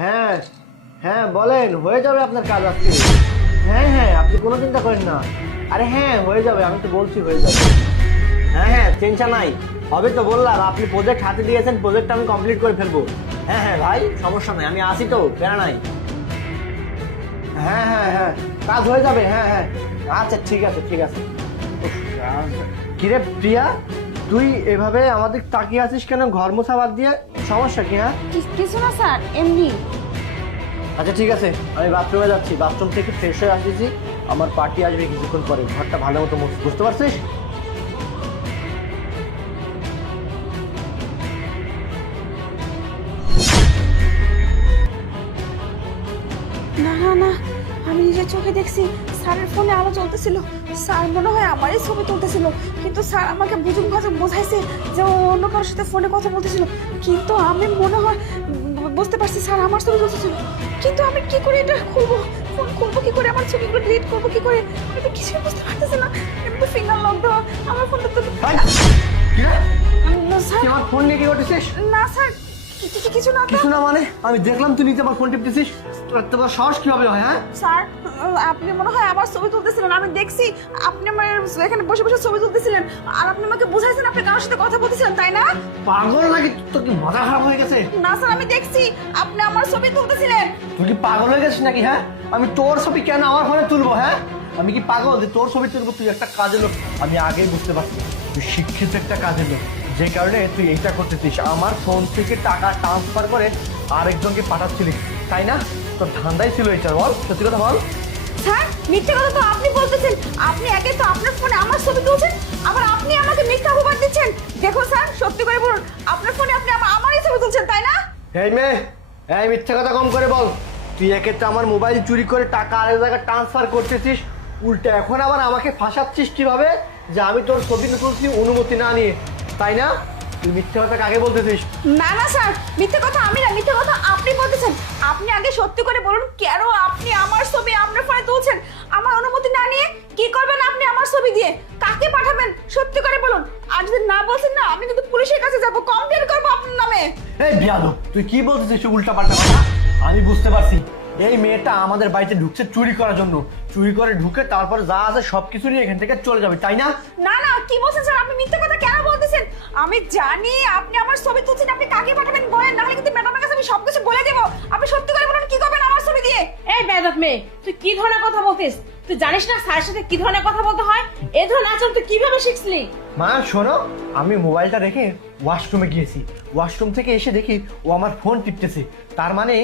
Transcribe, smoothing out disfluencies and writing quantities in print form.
হ্যাঁ হ্যাঁ বলেন, হয়ে যাবে আপনার কাজ আজকে। হ্যাঁ হ্যাঁ, আপনি কোনো চিন্তা করেন না। আরে হ্যাঁ, হয়ে যাবে, আমি তো বলছি হয়ে যাবে। হ্যাঁ হ্যাঁ, টেনশন নাই, হবে তো বললাম। আপনি প্রজেক্ট হাতে দিয়েছেন, প্রজেক্টটা আমি কমপ্লিট করে ফেলবো। হ্যাঁ হ্যাঁ ভাই, সমস্যা নাই, আমি আসি তো, প্যারা নাই। হ্যাঁ হ্যাঁ হ্যাঁ, কাজ হয়ে যাবে। হ্যাঁ হ্যাঁ, আচ্ছা ঠিক আছে ঠিক আছে। উফ, কিরে প্রিয়া, তুই এভাবে আমাদের তাকিয়ে আছিস কেন? ঘর মোছা বাদ দিয়ে সমস্যা কি? হ্যাঁ কিছু না স্যার, এমনি। আচ্ছা ঠিক আছে, আমি বাথরুমে যাচ্ছি, বাথরুম থেকে ফ্রেশ হয়ে আসতেছি। আমার পার্টি আসবে কিছুক্ষণ পরে, ঘরটা ভালো মতো বুঝতে পারছিস? না না না, আমি নিজের চোখে দেখছি স্যারের ফোনে আলো চলতেছিল। স্যার মনে হয় আমারই ছবি তুলতেছিল, কিন্তু স্যার আমাকে বুঝুন ভাজুক বোঝাইছে যে ও অন্য কারোর সাথে ফোনে কথা বলতেছিল। কিন্তু আমি মনে হয় বুঝতে পারছি স্যার আমার ছবি তুলতেছিল। কিন্তু আমি কি করে এটা খুলবো, ফোন খুলবো কি করে, আমার ছবিগুলো ডিলিট করবো কি করে, আমি তো কিছুই বুঝতে পারতেছি না। এমনি ফিঙ্গার লক দেওয়া, আমার ফোনটা তো ভাই, কি রে? স্যার। তুই আমার ফোন নিয়ে কি করতেছিস? না স্যার, কিছু না তো। কিছু না মানে? আমি দেখলাম তুই নিজে আমার ফোন টিপতেছিস, তোর এত বড় সাহস কিভাবে হয়? হ্যাঁ স্যার, আপনি মনে হয় আমার ছবি তুলতেছিলেন, আমি দেখছি আপনি আমার এখানে বসে বসে ছবি তুলতেছিলেন, আর আপনি আমাকে বুঝাইছেন আপনি কারোর সাথে কথা বলতেছিলেন, তাই না? পাগল নাকি? তোর কি মাথা খারাপ হয়ে গেছে? না স্যার, আমি দেখছি আপনি আমার ছবি তুলতেছিলেন। তুই কি পাগল হয়ে গেছিস নাকি? হ্যাঁ, আমি তোর ছবি কেন আমার ফোনে তুলবো? হ্যাঁ, আমি কি পাগল যে তোর ছবি তুলবো? তুই একটা কাজের লোক, আমি আগেই বুঝতে পারছি তুই শিক্ষিত একটা কাজের লোক, যে কারণে তুই এইটা করতেছিস। আমার ফোন থেকে টাকা ট্রান্সফার করে আরেকজনকে পাঠাচ্ছিলিস, তাই না? তোর ধান্দাই ছিল এটা, বল সত্যি কথা বল। স্যার, মিথ্যে কথা তো আপনি বলতেছেন। আপনি একে তো আপনার ফোনে আমার ছবি তুলছেন, আবার আপনি আমাকে মিথ্যা অপবাদ দিচ্ছেন। দেখো স্যার, সত্যি করে বলুন, আপনার ফোনে আপনি আমারই ছবি তুলছেন, তাই না? এই মেয়ে, এই মিথ্যে কথা কম করে বল। তুই একে তো আমার মোবাইল চুরি করে টাকা আরেক জায়গায় ট্রান্সফার করতেছিস, উল্টে এখন আবার আমাকে ফাঁসাচ্ছিস কিভাবে যে আমি তোর ছবি তুলছি অনুমতি না নিয়ে, তাই না? তুই মিথ্যে কথা কাকে বলতেছিস? না না স্যার, মিথ্যে কথা আমি না, মিথ্যে কথা আপনি বলতেছেন। আপনি আগে সত্যি করে বলুন, কেন আপনি আমার ছবি আপনার ফোনে তুলছেন আমার অনুমতি না নিয়ে? কি করবেন আপনি আমার ছবি দিয়ে? কাকে পাঠাবেন সত্যি করে বলুন। আর যদি না বলছেন না, আমি কিন্তু পুলিশের কাছে যাব, কমপ্লেন করব আপনার নামে। এই বিয়াদব, তুই কি বলতেছিস উল্টা পাল্টা কথা? আমি বুঝতে পারছি, এই মেয়েটা আমাদের বাড়িতে ঢুকছে চুরি করার জন্য। চুরি করে ঢুকে তারপর যা আছে সবকিছু নিয়ে এখান থেকে চলে যাবে, তাই না? না না, কি বলছেন স্যার? আপনি মিথ্যে কথা কেন বলতেছেন? আমি জানি আপনি আমার ছবি তুলছেন, আপনি কাকে পাঠাবেন বলেন, নাহলে কিন্তু ম্যাডামের কাছে আমি সবকিছু বলে দেবো। আপনি সত্যি করে বলুন, কি করবেন আমার ছবি দিয়ে? এই বেয়াদব মেয়ে, তুই কি ধরনের কথা বলতিস? তুই জানিস না স্যারের সাথে কি ধরনের কথা বলতে হয়? এই ধরনের আচরণ তুই কিভাবে শিখছিলি? মা শোনো, আমি মোবাইলটা রেখে ওয়াশরুমে গিয়েছি, ওয়াশরুম থেকে এসে দেখি ও আমার ফোন টিপতেছে। তার মানে